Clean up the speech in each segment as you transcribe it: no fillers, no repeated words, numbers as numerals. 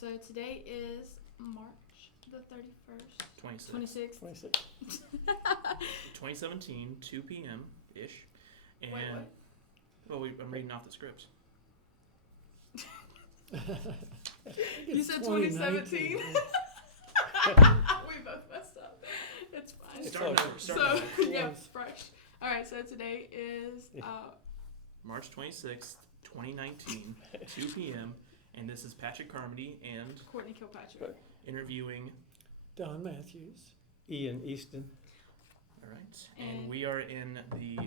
So today is March the 31st. 26th. 2017, 2 p.m.-ish. And, Wait, what? Well, I'm reading off the script. You said 2017? We both messed up. It's fine. Start over. Yeah, fresh. Alright, so today is March 26th, 2019, 2 p.m. And this is Patrick Carmody and Courtney Kilpatrick interviewing Don Mathews. Ian Easton. All right. And we are in the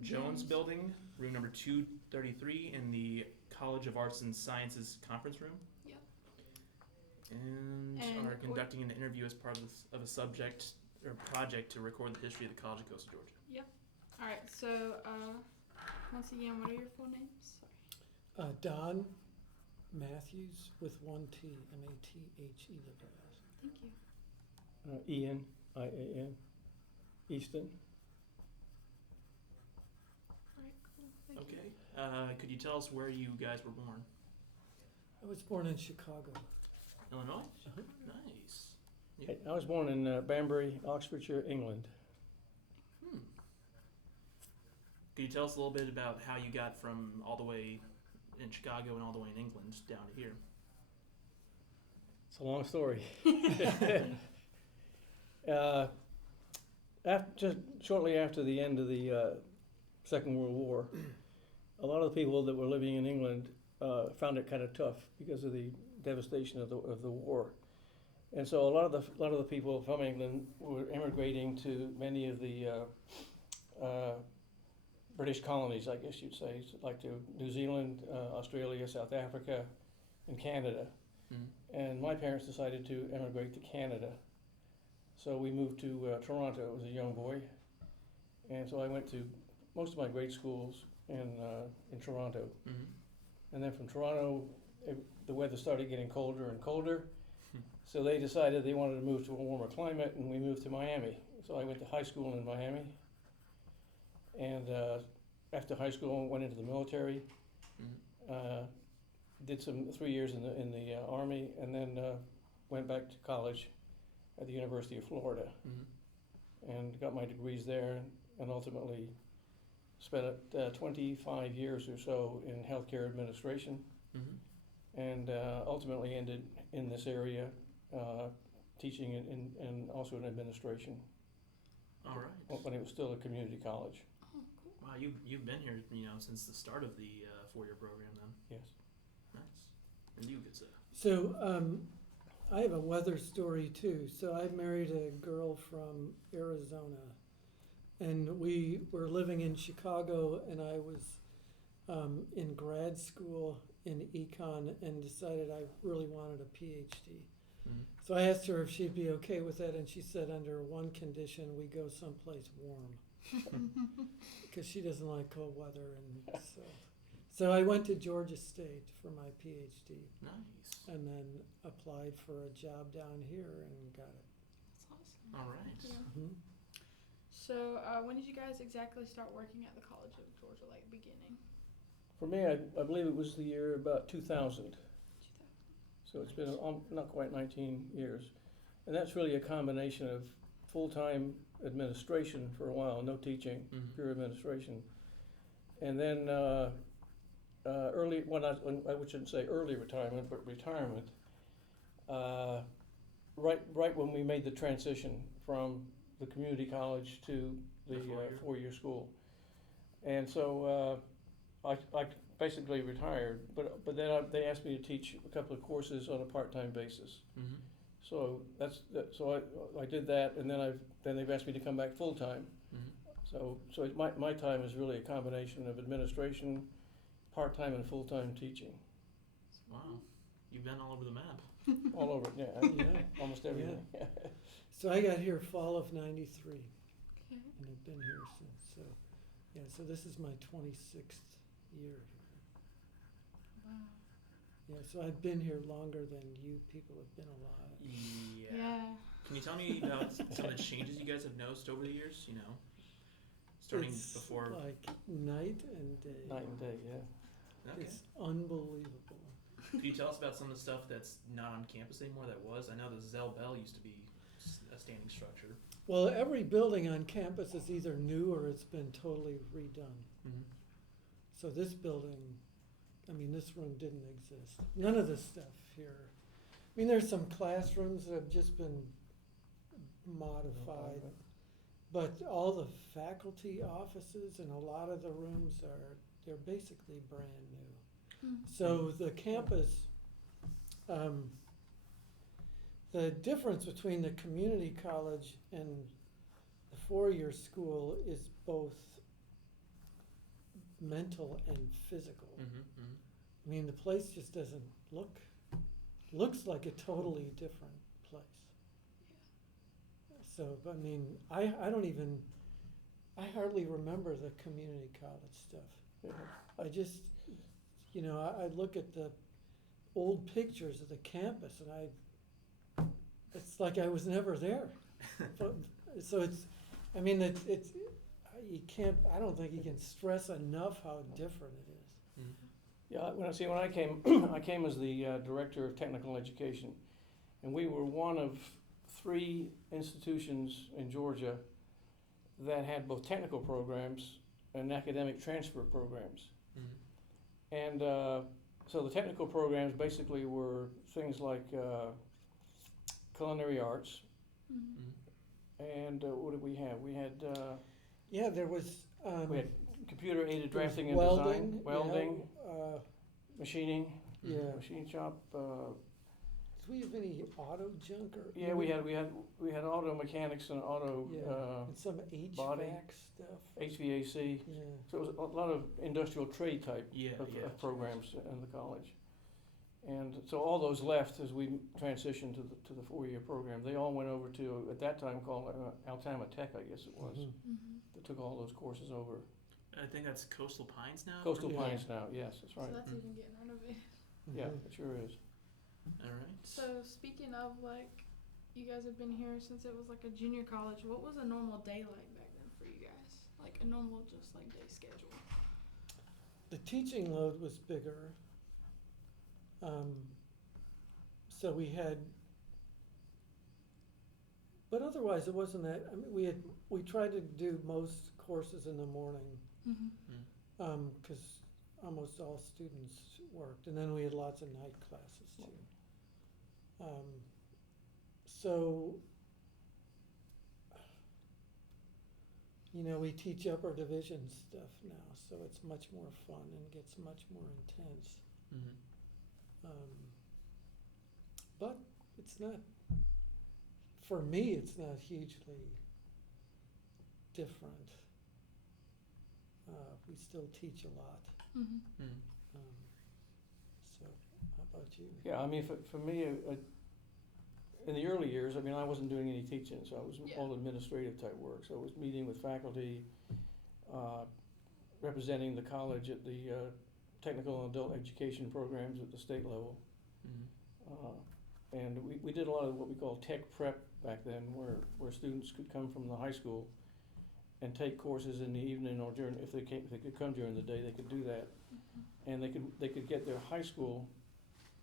Jones Building, room number 233 in the College of Arts and Sciences conference room. Yep. And are conducting an interview as part of a subject or project to record the history of the College of Coastal Georgia. Yep. All right. So once again, what are your full names? Sorry. Don Mathews with one T, Mathee. Thank you. Ian, Ian, Easton. All right. Cool. Thank you. Okay. Could you tell us where you guys were born? I was born in Chicago. Illinois? Uh-huh. Nice. Yeah. I was born in Banbury, Oxfordshire, England. Could you tell us a little bit about how you got from all the way in Chicago and all the way in England down to here? It's a long story. Just shortly after the end of the Second World War, a lot of the people that were living in England found it kind of tough because of the devastation of the war, and so a lot of the people from England were immigrating to many of the British colonies, I guess you'd say, like to New Zealand, Australia, South Africa, and Canada. Mm-hmm. And my parents decided to emigrate to Canada. So we moved to Toronto as a young boy. And so I went to most of my grade schools in Toronto. Mm-hmm. And then from Toronto, the weather started getting colder and colder. So they decided they wanted to move to a warmer climate, and we moved to Miami. So I went to high school in Miami. And after high school, I went into the military. Mm-hmm. Did 3 years in the Army, and then went back to college at the University of Florida, and got my degrees there, and ultimately spent 25 years or so in healthcare administration, and ultimately ended in this area, teaching and also in administration. All right. When it was still a community college. Oh, cool. Wow, you've been here, since the start of the 4-year program, then. Yes. Nice. And you could say. So I have a weather story too. So I married a girl from Arizona, and we were living in Chicago, and I was in grad school in econ and decided I really wanted a PhD. Mm-hmm. So I asked her if she'd be okay with that, and she said under one condition, we go someplace warm, because she doesn't like cold weather, and so I went to Georgia State for my PhD. Nice. And then applied for a job down here and got it. That's awesome. All right. Yeah. Mm-hmm. So when did you guys exactly start working at the College of Georgia, like beginning? For me, I believe it was the year about 2000. 2000. So it's been not quite 19 years. And that's really a combination of full-time administration for a while, no teaching, pure administration. And then I shouldn't say early retirement, but retirement, right when we made the transition from the community college to the 4-year school. And so I basically retired, but then they asked me to teach a couple of courses on a part-time basis. Mm-hmm. So so I did that, and then they've asked me to come back full-time. Mm-hmm. So my time is really a combination of administration, part-time and full-time teaching. Wow. You've been all over the map. All over, yeah, Yeah. almost everything. Yeah. So I got here fall of '93, Okay. and I've been here since. So this is my 26th year here. Wow. Yeah, so I've been here longer than you people have been alive. Yeah. Can you tell me about some of the changes you guys have noticed over the years? Starting It's before. like night and day. Night and day, yeah. Okay. It's unbelievable. Can you tell us about some of the stuff that's not on campus anymore that was? I know the Zell Bell used to be a standing structure. Well, every building on campus is either new or it's been totally redone. Mm-hmm. So this building, I mean, this room didn't exist. None of this stuff here. I mean, there's some classrooms that have just been modified, but all the faculty offices and a lot of the rooms they're basically brand new. Mm. So the campus, the difference between the community college and the four-year school is both mental and physical. I mean, the place just doesn't looks like a totally different place. So, I mean, I hardly remember the community college stuff. Yeah. I just, I look at the old pictures of the campus and it's like I was never there. So I don't think you can stress enough how different it is. Mm-hmm. Yeah, when I came, I came as the director of technical education, and we were one of 3 institutions in Georgia that had both technical programs and academic transfer programs. Mm-hmm. And so the technical programs basically were things like culinary arts, Mm-hmm. and what did we have? We had There was computer-aided there was drafting and design, welding, yeah, machining, yeah. machine shop. Do we have any auto junk or? Yeah, we had auto mechanics and auto and some HVAC body. stuff. HVAC. Yeah. So it was a lot of industrial trade type of programs in the college. And so all those left as we transitioned to the 4-year program. They all went over to, at that time called Altama Tech, I guess it was. Mhm. Mm-hmm. That took all those courses over. I think that's Coastal Pines now. Coastal Yeah. Pines now, yes, that's right. So that's even getting out of it. Yeah, Mhm. it sure is. All right. So speaking of you guys have been here since it was a junior college. What was a normal day like back then for you guys? Like a normal just day schedule. The teaching load was bigger. So we had, but otherwise it wasn't that. I mean, we tried to do most courses in the morning Mm-hmm. because almost all students worked, and then we had lots of night classes too. So we teach upper division stuff now, so it's much more fun and gets much more intense. Mm-hmm. But it's not, for me, it's not hugely different. We still teach a lot. Mm-hmm. So, how about you? Yeah, I mean, for me, in the early years, I mean, I wasn't doing any teaching, so I was all administrative type work. So I was meeting with faculty, representing the college at the technical and adult education programs at the state level. Mm-hmm. And we did a lot of what we call tech prep back then, where students could come from the high school and take courses in the evening or during, if they could come during the day, they could do that. Mm-hmm. And they could get their high school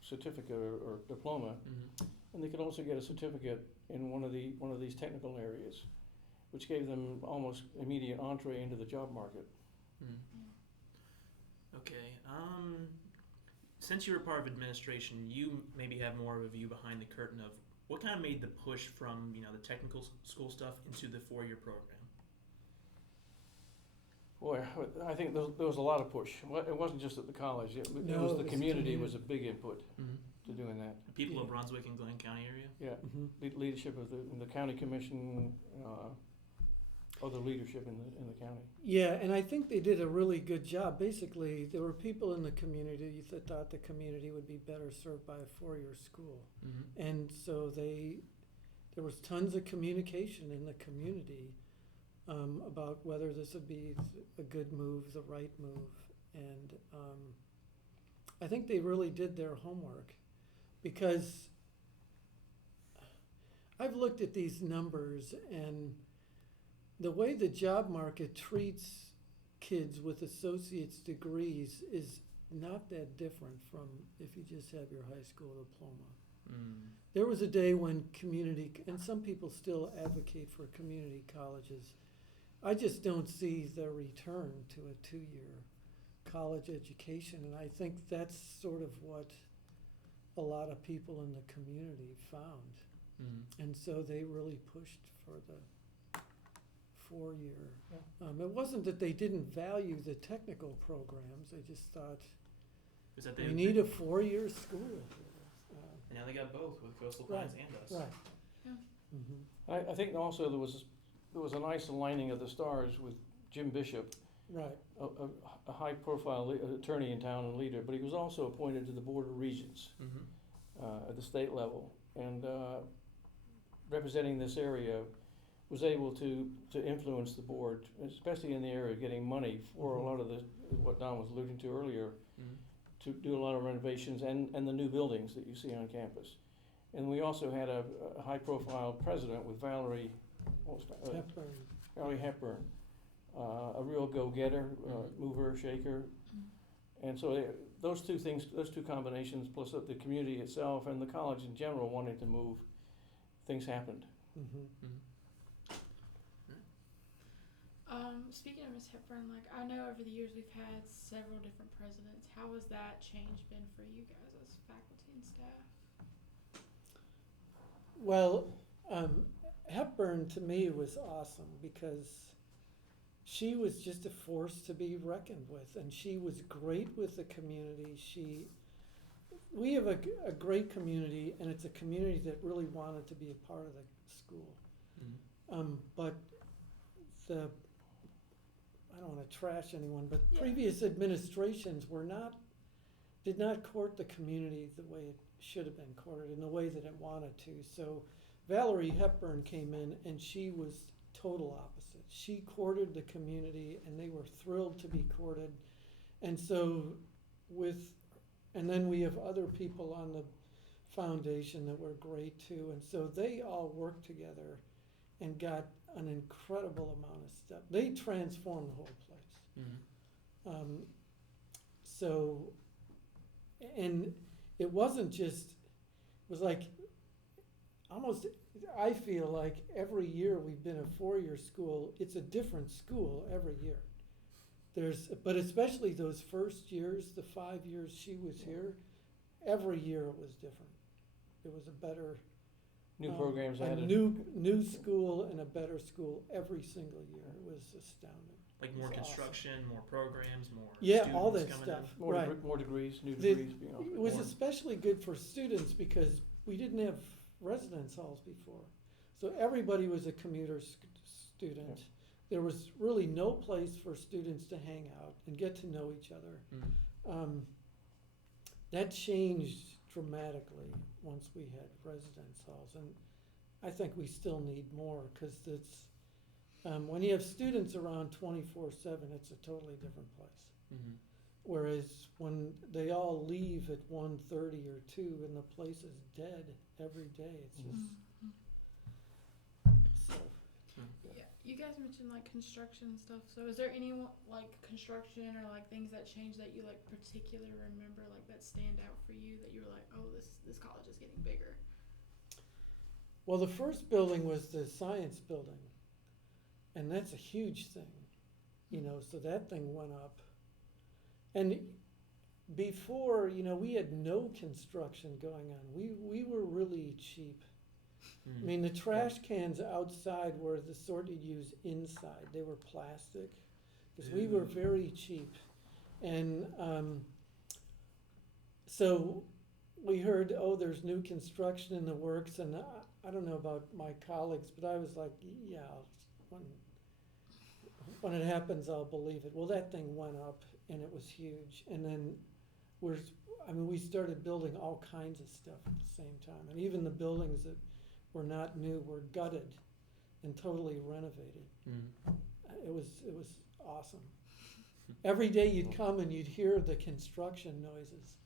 certificate or diploma, Mm-hmm. and they could also get a certificate in one of these technical areas, which gave them almost immediate entree into the job market. Okay. Since you were part of administration, you maybe have more of a view behind the curtain of what kind of made the push from the technical school stuff into the 4-year program. Boy, I think there was a lot of push. It wasn't just at the college. It was the community was a big input Mm-hmm. to doing that. People Yeah. of Brunswick and Glenn County area. Yeah, leadership of the county commission, other leadership in the county. Yeah, and I think they did a really good job. Basically, there were people in the community that thought the community would be better served by a 4-year school. Mm-hmm. And so there was tons of communication in the community about whether this would be a good move, the right move. And I think they really did their homework, because I've looked at these numbers, and the way the job market treats kids with associate's degrees is not that different from if you just have your high school diploma. Mm. There was a day when community, and some people still advocate for community colleges. I just don't see the return to a 2-year college education, and I think that's sort of what a lot of people in the community found. Mm. And so they really pushed for the 4-year. Yeah. It wasn't that they didn't value the technical programs, they just thought, Is that we they need a 4-year school. And now they got both with Coastal Right, Pines and us. Right. Yeah. Mhm. I think also there was a nice aligning of the stars with Jim Bishop, Right, a high-profile attorney in town and leader, but he was also appointed to the Board of Regents Mm-hmm. at the state level, and representing this area was able to influence the board, especially in the area of getting money for a lot of the, what Don was alluding to earlier, Mm-hmm. to do a lot of renovations and the new buildings that you see on campus. And we also had a high-profile president with Valerie, Hepburn. Valerie Hepburn, a real go-getter, mover, shaker. And so those two things, those two combinations, plus the community itself and the college in general wanting to move, things happened. Mhm. Mm-hmm. Speaking of Miss Hepburn, like I know over the years we've had several different presidents. How has that change been for you guys as faculty and staff? Well, Hepburn to me was awesome because she was just a force to be reckoned with, and she was great with the community. We have a great community, and it's a community that really wanted to be a part of the school. Mm-hmm. But I don't want to trash anyone, but Yeah. previous administrations did not court the community the way it should have been courted, in the way that it wanted to. So Valerie Hepburn came in, and she was total opposite. She courted the community, and they were thrilled to be courted. And so and then we have other people on the foundation that were great too. And so they all worked together and got an incredible amount of stuff. They transformed the whole place. Mm-hmm. And it wasn't just, it was like almost, I feel like every year we've been a 4-year school, it's a different school every year. But especially those first years, the 5 years she was here, every year it was different. It was a better, New programs a added. new school and a better school every single year. It was astounding. Like more It's awesome. construction, more programs, more Yeah, students all that coming stuff. in. Right. More degrees, new The- degrees being offered. It was more. especially good for students because we didn't have residence halls before. So everybody was a commuter student. Yeah. There was really no place for students to hang out and get to know each other. Mm-hmm. That changed dramatically once we had residence halls, and I think we still need more because it's when you have students around 24/7, it's a totally different place. Mm-hmm. Whereas when they all leave at 1:30 or 2 and the place is dead every day, it's just so. Yeah, you guys mentioned like construction and stuff. So is there any like construction or like things that change that you like particularly remember, like that stand out for you that you were like, oh, this college is getting bigger? Well, the first building was the science building, and that's a huge thing, so that thing went up. And before, we had no construction going on. We were really cheap. Mm-hmm. I mean, the trash cans outside were the sort you'd use inside. They were plastic, because we were very cheap. And so we heard, there's new construction in the works, and I don't know about my colleagues, but I was like, yeah, when it happens, I'll believe it. Well, that thing went up, and it was huge. And then we started building all kinds of stuff at the same time. And even the buildings that were not new were gutted and totally renovated. Mm-hmm. It was awesome. Every day you'd come and you'd hear the construction noises,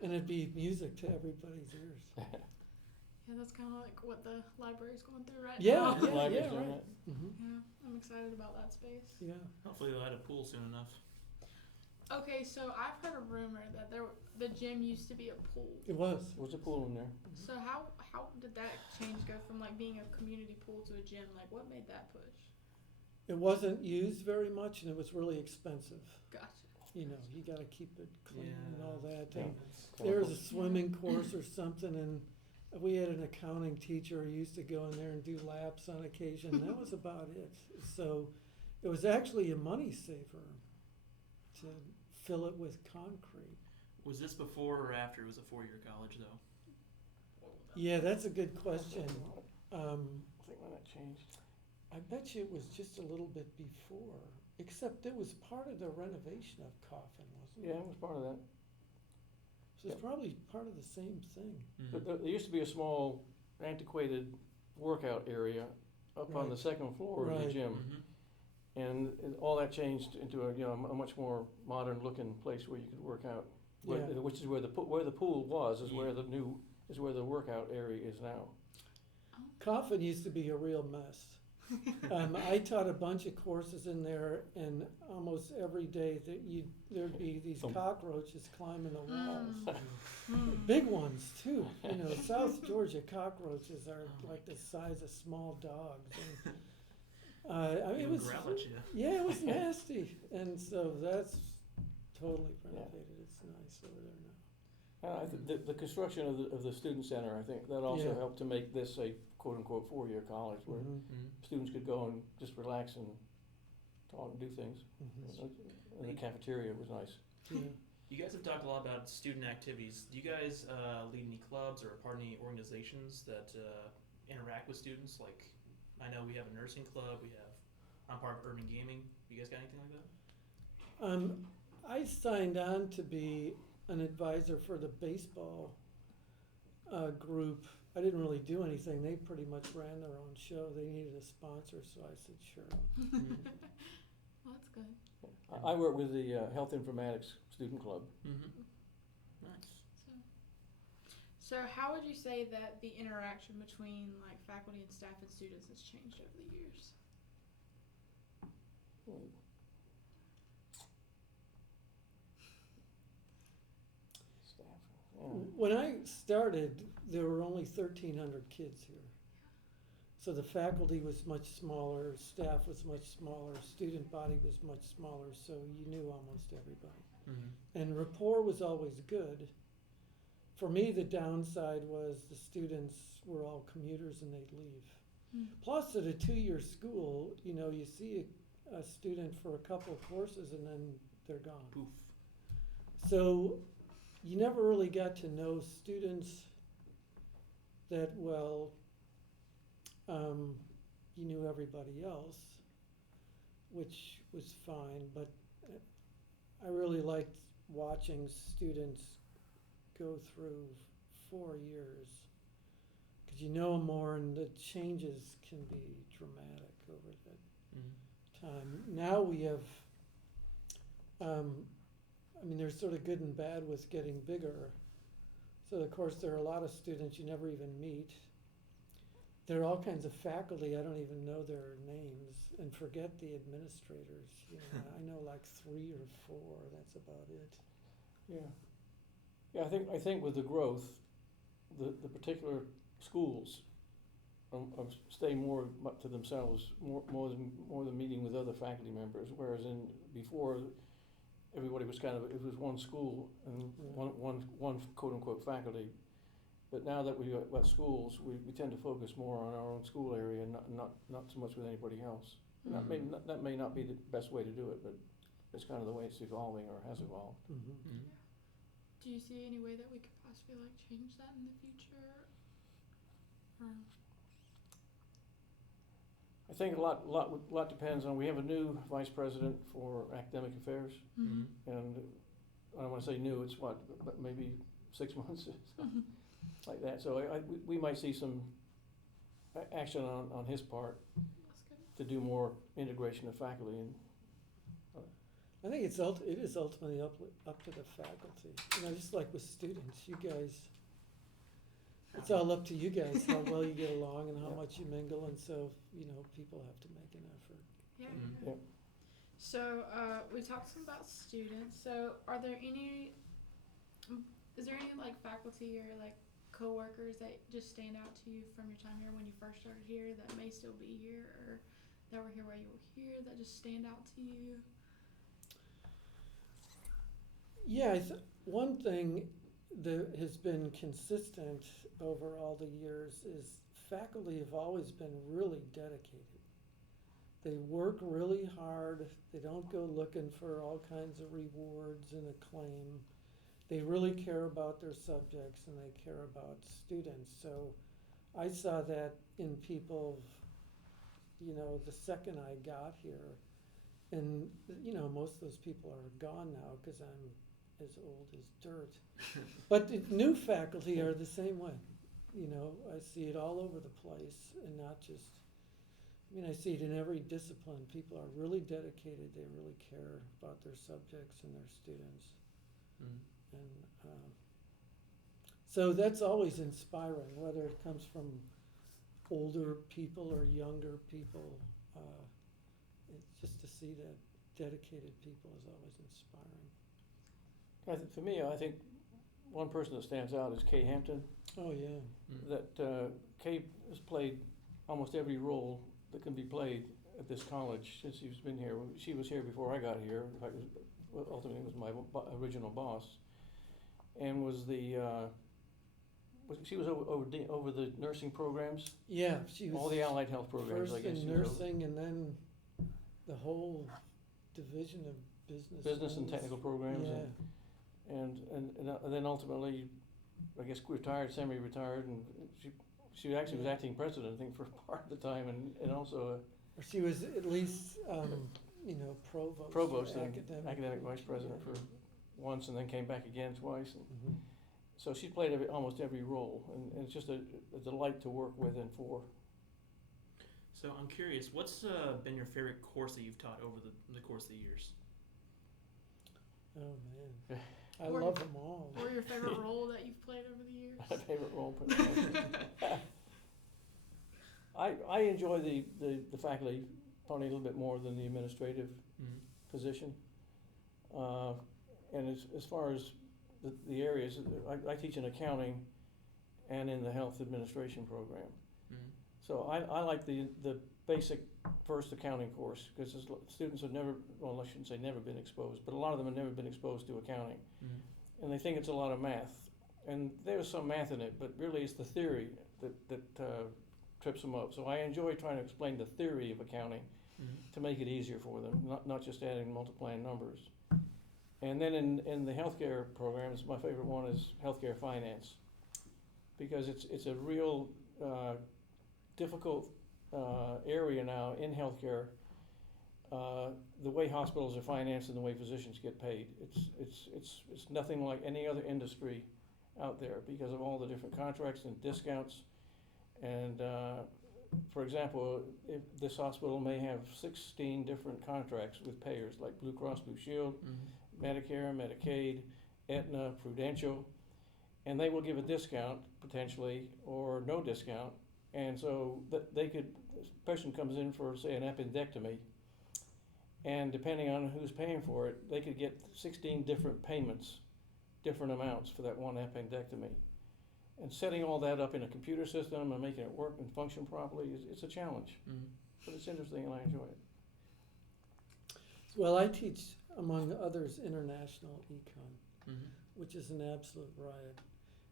and it'd be music to everybody's ears. Yeah, that's kind of like what the library's going through right Yeah, now. yeah, Library's yeah, doing right. that. Mm-hmm. Yeah, I'm excited about that space. Yeah. Hopefully they'll add a pool soon enough. Okay, so I've heard a rumor that the gym used to be a pool. It was. There was a pool in there. So how did that change go from like being a community pool to a gym? Like what made that push? It wasn't used very much, and it was really expensive. Gotcha. You know, you got to keep it clean and all that. Yeah. And there was a swimming course or something, and we had an accounting teacher who used to go in there and do laps on occasion. That was about it. So it was actually a money saver to fill it with concrete. Was this before or after it was a 4-year college, though? Yeah, that's a good question. I think when that changed. I bet you it was just a little bit before, except it was part of the renovation of Coffin, wasn't it? Yeah, it was part of that. So it's probably part of the same thing. There used to be a small antiquated workout area up on Right. the second floor of the Right. gym. And all that changed into a much more modern looking place where you could work out. Yeah. Which is where the pool was, is Yeah. where the workout area is now. Coffin used to be a real mess. I taught a bunch of courses in there, and almost every day there'd be these cockroaches climbing the walls. Big ones too. You know, South Georgia cockroaches are like the size of small dogs. And, I mean, it was Growl at you. yeah, it was nasty, and so that's totally renovated. It's nice over there now. I think the construction of the student center, I think that also Yeah. helped to make this a quote unquote 4-year college where Mhm, students could go and just relax and talk and do things. mhm. And the cafeteria was nice. Yeah. You guys have talked a lot about student activities. Do you guys lead any clubs or part any organizations that interact with students? Like, I know we have a nursing club. I'm part of Urban Gaming. You guys got anything like that? I signed on to be an advisor for the baseball group. I didn't really do anything. They pretty much ran their own show. They needed a sponsor, so I said sure. Well, that's good. I work with the Health Informatics Student Club. Nice. So how would you say that the interaction between like faculty and staff and students has changed over the years? Staff. When I started, there were only 1,300 kids here. So the faculty was much smaller, staff was much smaller, student body was much smaller, so you knew almost everybody. And rapport was always good. For me, the downside was the students were all commuters and they'd leave. Plus, at a 2-year school, you know, you see a student for a couple of courses and then they're gone. Poof. So you never really got to know students that well. You knew everybody else, which was fine, but I really liked watching students go through 4 years because you know more and the changes can be dramatic over that time. Now we have, I mean, there's sort of good and bad with getting bigger. So of course there are a lot of students you never even meet. There are all kinds of faculty, I don't even know their names, and forget the administrators. You know, I know like 3 or 4, that's about it. Yeah, I think with the growth, the particular schools stay more up to themselves, more than meeting with other faculty members. Whereas before, everybody was it was one school and one quote unquote faculty. But now that we've got schools, we tend to focus more on our own school area and not so much with anybody else. And that may not be the best way to do it, but it's kind of the way it's evolving or has evolved. Do you see any way that we could possibly like change that in the future? Or I think a lot depends on. We have a new vice president for academic affairs, and I don't want to say new. It's but maybe 6 months, like that. So we might see some action on his part to do more integration of faculty. And I think it is ultimately up to the faculty. You know, just like with students, you guys, it's all up to you guys how well you get along and how much you mingle, and so you know people have to make an effort. yeah. So we talked some about students. So is there any like faculty or like coworkers that just stand out to you from your time here when you first started here that may still be here or that were here while you were here that just stand out to you? Yeah, one thing that has been consistent over all the years is faculty have always been really dedicated. They work really hard. They don't go looking for all kinds of rewards and acclaim. They really care about their subjects and they care about students. So I saw that in people, the second I got here. And, most of those people are gone now because I'm as old as dirt. But the new faculty are the same way. I see it all over the place and not just, I see it in every discipline. People are really dedicated. They really care about their subjects and their students. Mm. And so that's always inspiring, whether it comes from older people or younger people. It's just to see that dedicated people is always inspiring. For me, I think one person that stands out is Kay Hampton. Oh, yeah. Mm. That Kay has played almost every role that can be played at this college since she's been here. She was here before I got here. In fact, ultimately was my original boss, and was she was over the nursing programs. Yeah, she was all the allied health programs. first I guess in nursing and then the whole division of business and technical programs. Yeah. And then ultimately, I guess retired, semi-retired, and she actually was acting president, I think, for part of the time, and also She was at least, provost and for academic vice president for once, and then came back again twice. And Mhm. so she played almost every role, and it's just a delight to work with and for. So I'm curious, what's been your favorite course that you've taught over the course of the years? Oh, man. I Or- love them all. Or your favorite role that you've played over the years? My favorite role. I enjoy the faculty probably a little bit more than the administrative Mm. position. And as far as the areas, I teach in accounting and in the health administration program. Mm. So I like the basic first accounting course because students have never, well, I shouldn't say never been exposed, but a lot of them have never been exposed to accounting. Mm. And they think it's a lot of math. And there's some math in it, but really it's the theory that trips them up. So I enjoy trying to explain the theory of accounting Mm. to make it easier for them, not just adding and multiplying numbers. And then in the healthcare programs, my favorite one is healthcare finance, because it's a real difficult area now in healthcare. The way hospitals are financed and the way physicians get paid, it's nothing like any other industry out there because of all the different contracts and discounts. And for example, if this hospital may have 16 different contracts with payers like Blue Cross Blue Shield, Medicare, Medicaid, Aetna, Prudential, and they will give a discount potentially or no discount. And so this person comes in for, say, an appendectomy, and depending on who's paying for it, they could get 16 different payments, different amounts for that one appendectomy. And setting all that up in a computer system and making it work and function properly, it's a challenge. Mm. But it's interesting and I enjoy it. Well, I teach, among others, international econ, Mm. which is an absolute riot.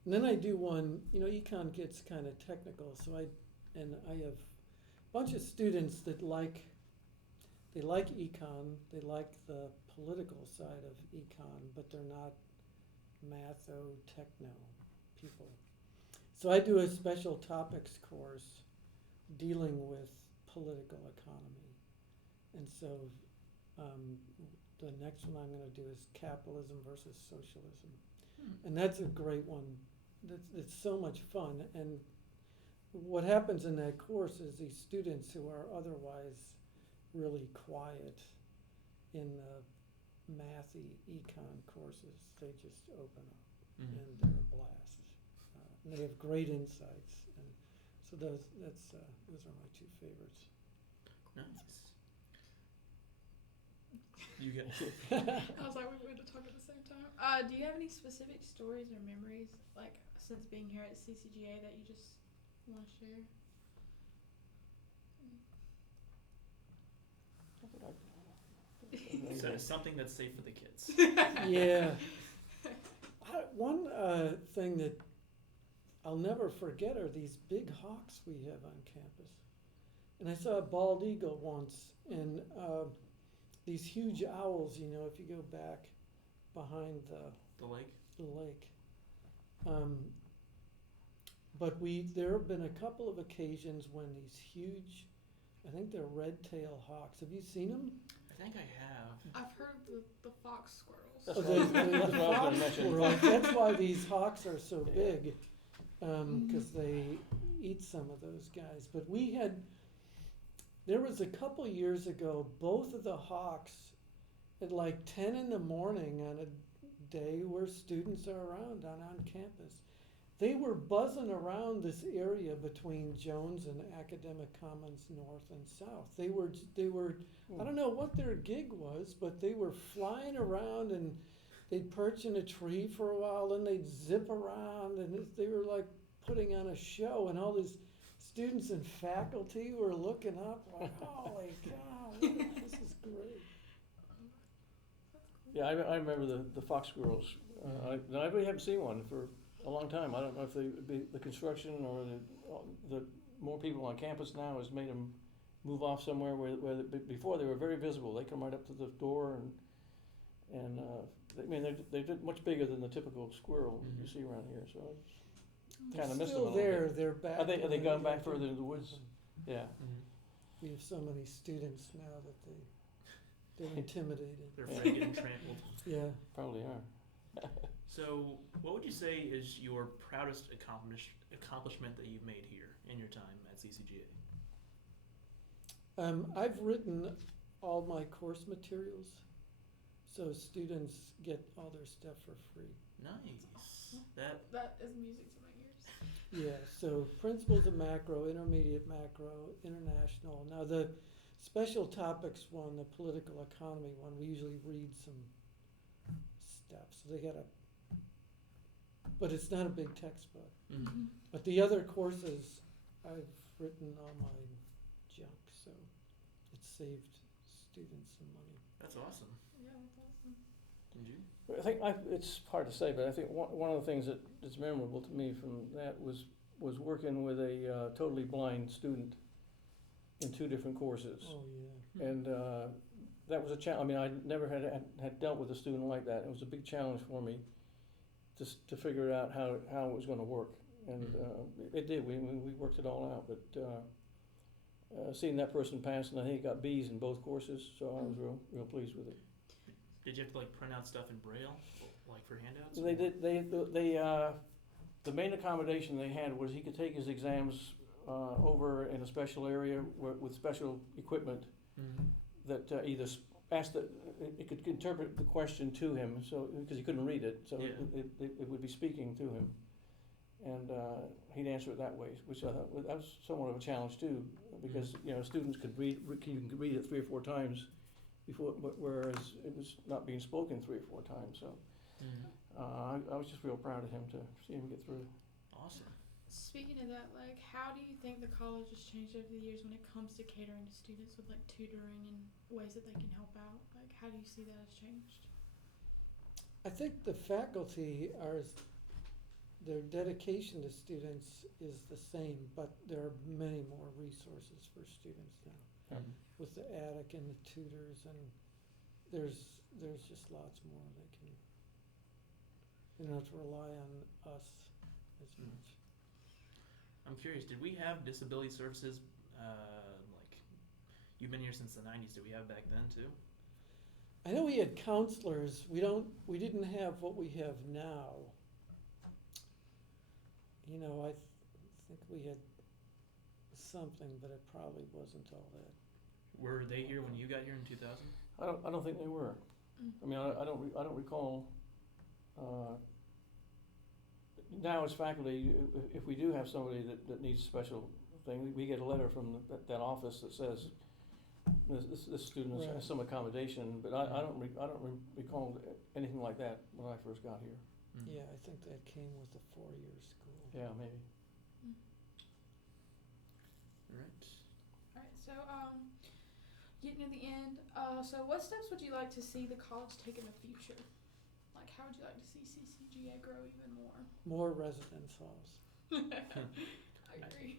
And then I do one, econ gets kind of technical, so I have a bunch of students that like econ, they like the political side of econ, but they're not matho-techno people. So I do a special topics course dealing with political economy. And so the next one I'm going to do is capitalism versus socialism. Mm. And that's a great one. It's so much fun. And what happens in that course is these students who are otherwise really quiet in the mathy econ courses, they just open up Mm. and they're a blast. And they have great insights. And so those are my two favorites. Nice. You get. I was like, we were to talk at the same time. Do you have any specific stories or memories, like since being here at CCGA, that you just want to share? So it's something that's safe for the kids. Yeah. One thing that I'll never forget are these big hawks we have on campus. And I saw a bald eagle once, and these huge owls, you know, if you go back behind The lake. the lake. But there have been a couple of occasions when these huge, I think they're red-tailed hawks. Have you seen them? I think I have. I've heard of the fox squirrels. That's Oh, what I was gonna mention. squirrels. That's why these hawks are so big, because they eat some of those guys. But there was a couple years ago, both of the hawks at like 10 in the morning on a day where students are around on campus. They were buzzing around this area between Jones and Academic Commons North and South. They were I don't know what their gig was, but they were flying around, and they'd perch in a tree for a while, then they'd zip around, and they were like putting on a show, and all these students and faculty were looking up like, holy cow, this is great. Yeah, I remember the fox squirrels. I really haven't seen one for a long time. I don't know if the construction or the more people on campus now has made them move off somewhere where before they were very visible. They come right up to the door, and I mean they're much bigger than the typical squirrel you see around here. So They're kind of missed them still a little there. bit. They're back. Are they in gone the- back further into the woods? Yeah. We have so many students now that they're intimidated. They're afraid of getting trampled. Yeah. Probably are. So, what would you say is your proudest accomplishment that you've made here in your time at CCGA? I've written all my course materials, so students get all their stuff for free. Nice. That is music to my ears. Yeah, so principles of macro, intermediate macro, international. Now the special topics one, the political economy one, we usually read some stuff. So they got but it's not a big textbook. Mm-hmm. But the other courses, I've written all my junk, so it saved students some money. That's awesome. Yeah, that's awesome. And you? I think it's hard to say, but I think one of the things that's memorable to me from that was working with a totally blind student in 2 different courses. Oh, yeah. And that was a challenge. I mean, I never had dealt with a student like that. It was a big challenge for me to figure out how it was going to work. And it did. We worked it all out. But seeing that person pass, and I think he got B's in both courses, so I was real pleased with it. Did you have to like print out stuff in Braille, like for handouts? They did. The main accommodation they had was he could take his exams over in a special area with special equipment that either asked that it could interpret the question to him, so because he couldn't read it, so it would be speaking to him, and he'd answer it that way, which I thought that was somewhat of a challenge too, because students could read it 3 or 4 times before, whereas it was not being spoken 3 or 4 times. So I was just real proud of him to see him get through. Awesome. Speaking of that, like, how do you think the college has changed over the years when it comes to catering to students with like tutoring and ways that they can help out? Like, how do you see that has changed? I think the faculty their dedication to students is the same, but there are many more resources for students now. With the attic and the tutors, and there's just lots more they don't have to rely on us as much. I'm curious, did we have disability services, like, you've been here since the 90s, did we have back then too? I know we had counselors. We didn't have what we have now. I think we had something, but it probably wasn't all that. Were they here when you got here in 2000? I don't think they were. I mean, I don't recall. Now as faculty, if we do have somebody that needs special thing, we get a letter from that office that says this student Right. has some accommodation, but I don't recall anything like that when I first got here. Mm. Yeah, I think that came with the 4-year school. Yeah, maybe. Right. Alright, so getting to the end, so what steps would you like to see the college take in the future? Like how would you like to see CCGA grow even more? More residence halls. I agree.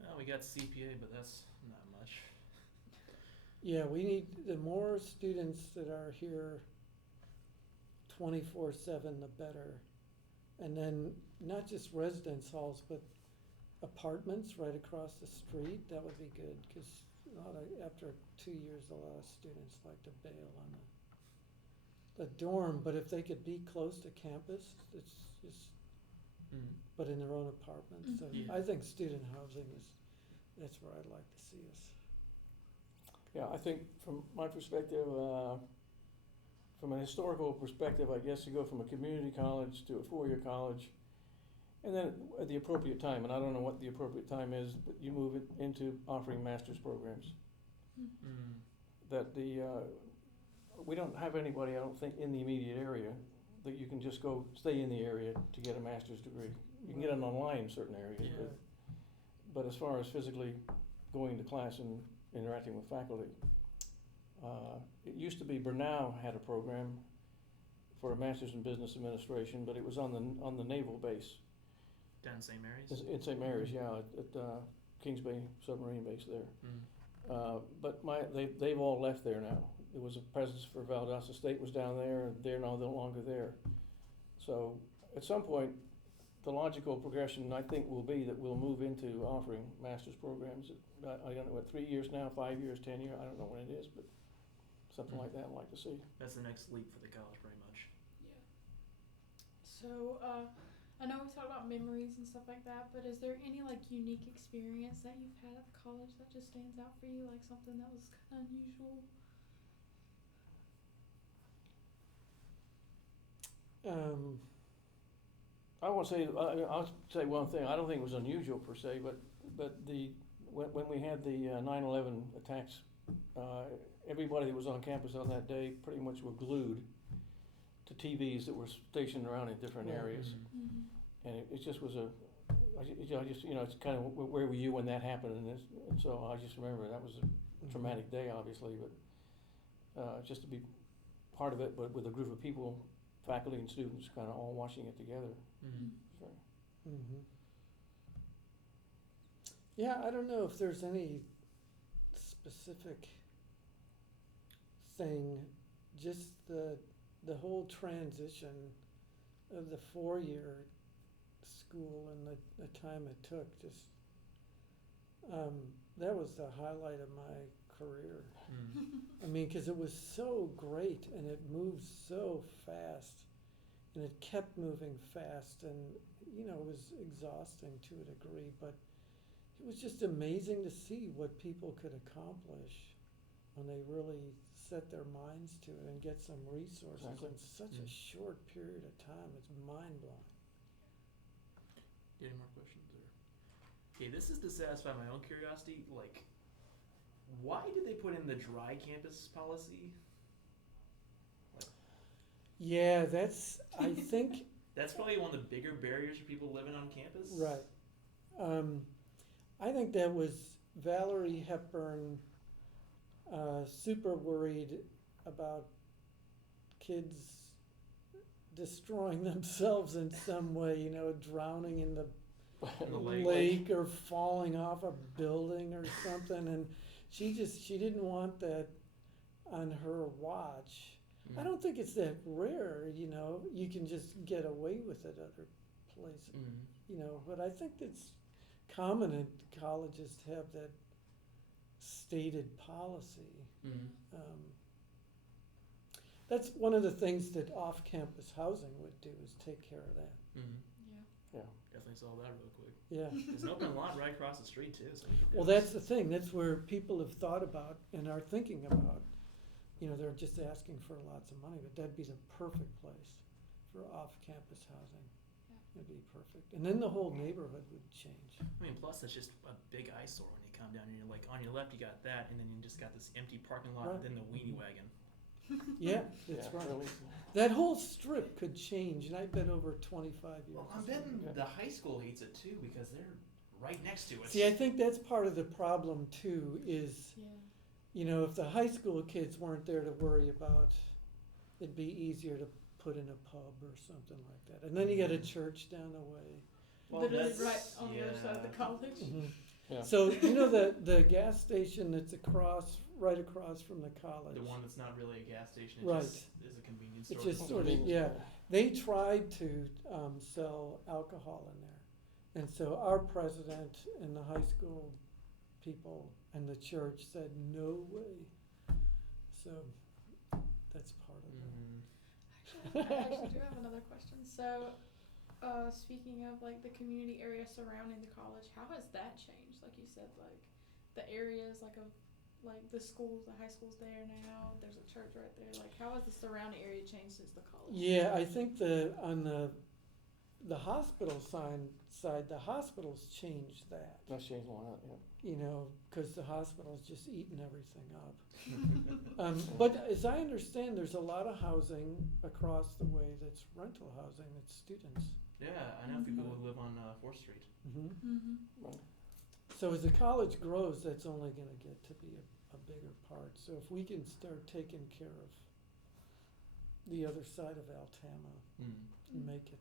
Well, we got CPA, but that's not much. Yeah, we need, the more students that are here 24/7, the better. And then not just residence halls, but apartments right across the street, that would be good, because after 2 years, a lot of students like to bail on the dorm, but if they could be close to campus, it's just, Mm. but in their own apartments. So Yeah. I think student housing that's where I'd like to see us. Yeah, I think from my perspective, from an historical perspective, I guess you go from a community college to a 4-year college, and then at the appropriate time, and I don't know what the appropriate time is, but you move it into offering master's programs. Mm. That we don't have anybody, I don't think, in the immediate area that you can just go stay in the area to get a master's degree. You can get it online in certain areas, Yeah. but as far as physically going to class and interacting with faculty, it used to be Bernau had a program for a master's in business administration, but it was on the naval base. Down in St. Mary's. In St. Mary's, yeah, at Kings Bay submarine base there. Mm. But they've all left there now. There was a presence for Valdosta State was down there, and they're no longer there. So at some point, the logical progression, I think, will be that we'll move into offering master's programs. I don't know, what, 3 years now, 5 years, 10 years, I don't know when it is, but something like that I'd like to see. That's the next leap for the college, pretty much. Yeah. So, I know we talked about memories and stuff like that, but is there any like unique experience that you've had at the college that just stands out for you, like something that was kind of unusual? I'll say one thing. I don't think it was unusual per se, but when we had the 9/11 attacks, everybody that was on campus on that day pretty much were glued to TVs that were stationed around in different areas, Mm-hmm. and it just was it's kind of where were you when that happened, and so I just remember that was a traumatic day, obviously, but just to be part of it, but with a group of people, faculty and students, kind of all watching it together. Mm. So, Mm-hmm. Yeah, I don't know if there's any specific thing, just the whole transition of the 4-year school and the time it took, just, that was the highlight of my career. Mm. I mean, because it was so great and it moved so fast and it kept moving fast, and it was exhausting to a degree, but it was just amazing to see what people could accomplish when they really set their minds to it and get some resources Exactly. in such a short period of time. It's mind-blowing. Any more questions? Okay, this is to satisfy my own curiosity. Like, why did they put in the dry campus policy? Yeah, that's, I think, That's probably one of the bigger barriers for people living on campus. right. I think that was Valerie Hepburn, super worried about kids destroying themselves in some way, drowning in the In the lake. lake or falling off a building or something, and she didn't want that on her watch. Mm. I don't think it's that rare, you can just get away with it other places, Mm. but I think it's common at colleges to have that stated policy. Mm. That's one of the things that off-campus housing would do, is take care of that. Mm. Yeah. Definitely saw that real quick. Yeah. There's an open lot right across the street too. So Well, that's the thing. That's where people have thought about and are thinking about. They're just asking for lots of money, but that'd be the perfect place for off-campus housing. It'd be perfect. And then the whole neighborhood would change. I mean, plus it's just a big eyesore when you come down and you're like, on your left you got that, and then you just got this empty parking lot, Right. and then the weenie wagon. Yeah, that's Yeah, right. really. That whole strip could change, and I've been over 25 years. Well, I'm betting the high school hates it too because they're right next to it. See, I think that's part of the problem too, is, Yeah. you know, if the high school kids weren't there to worry about, it'd be easier to put in a pub or something like that. And then you got a church down the way. Well, Literally that's- right on the other side of the yeah. college. Yeah. So, you know, the gas station that's right across from the college. The one that's not really a gas station, it Right. just is a convenience store. It's just sort of, yeah. They tried to sell alcohol in there. And so our president and the high school people and the church said, no way. So that's part of it. Mhm. I actually do have another question. So, speaking of like the community area surrounding the college, how has that changed? Like you said, like the areas like of like the schools, the high school's there now. There's a church right there. Like, how has the surrounding area changed since the college? Yeah, I think on the hospital side, the hospitals changed that, That's changed a lot, yeah. you know, because the hospital's just eating everything up. But as I understand, there's a lot of housing across the way that's rental housing, that's students. Yeah, I know people who live on 4th Street. Mm-hmm. So as the college grows, that's only going to get to be a bigger part. So if we can start taking care of the other side of Altama and make it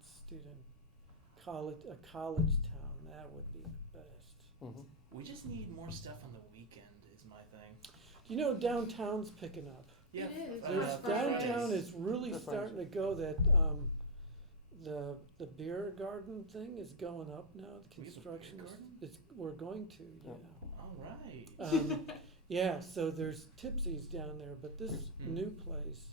a college town, that would be the best. Mm-hmm. We just need more stuff on the weekend, is my thing. You know, downtown's picking up. Yeah, It is. There's Fridays. downtown is really Good starting to go. That the beer garden thing is going up now. The We have a beer construction garden? we're going to, yeah. All right. Yeah, so there's Tipsy's down there, but this Mhm. new place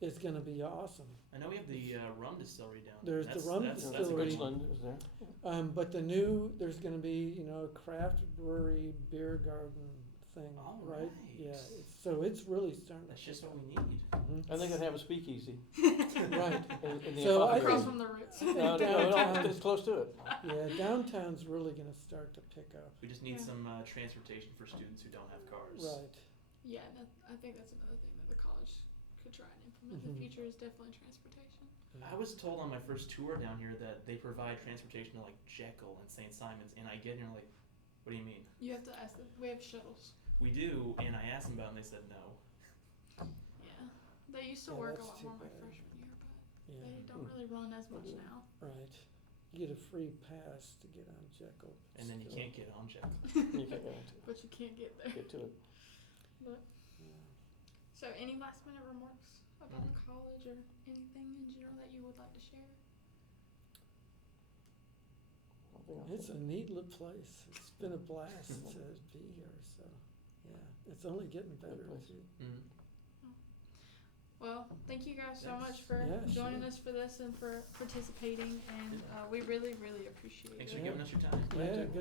is gonna be awesome. I know we have the rum distillery down There's there. the rum That's a distillery. good one. Richland is there. But there's gonna be, you know, a craft brewery beer garden thing, All right? right. Yeah, so it's really starting to That's just pick what up. we need. Mhm. I think I'd have a speakeasy Right, in the So I apothecary. Across from the roots. No, downtown- it's close to it. yeah, downtown's really gonna start to pick up, We just need Yeah. some transportation for students who don't have cars. right. Yeah, I think that's another thing that the college could try and implement in Mhm. the future is definitely transportation. I was told on my first tour down here that they provide transportation to like Jekyll and St. Simon's, and I get here and like, what do you mean? You have to ask them. We have shuttles. We do, and I asked them about it and they said no. Yeah. They used to Yeah, work a that's lot too more my bad. freshman year, but Yeah, they don't really run as much now. right. You get a free pass to get on Jekyll. And then you still. can't get on Jekyll. You can't But you can't get there. get to it. But Yeah. so any last minute remarks about the college or anything in general that you would like to share? It's a neat little place. It's been a blast to be here, so, yeah, it's only getting better place. too. Mm. Well, thank you guys so Yes. much for Yeah, joining sure. us for this and for participating, and we really, really appreciate Thanks it. for giving us your time. Yeah, good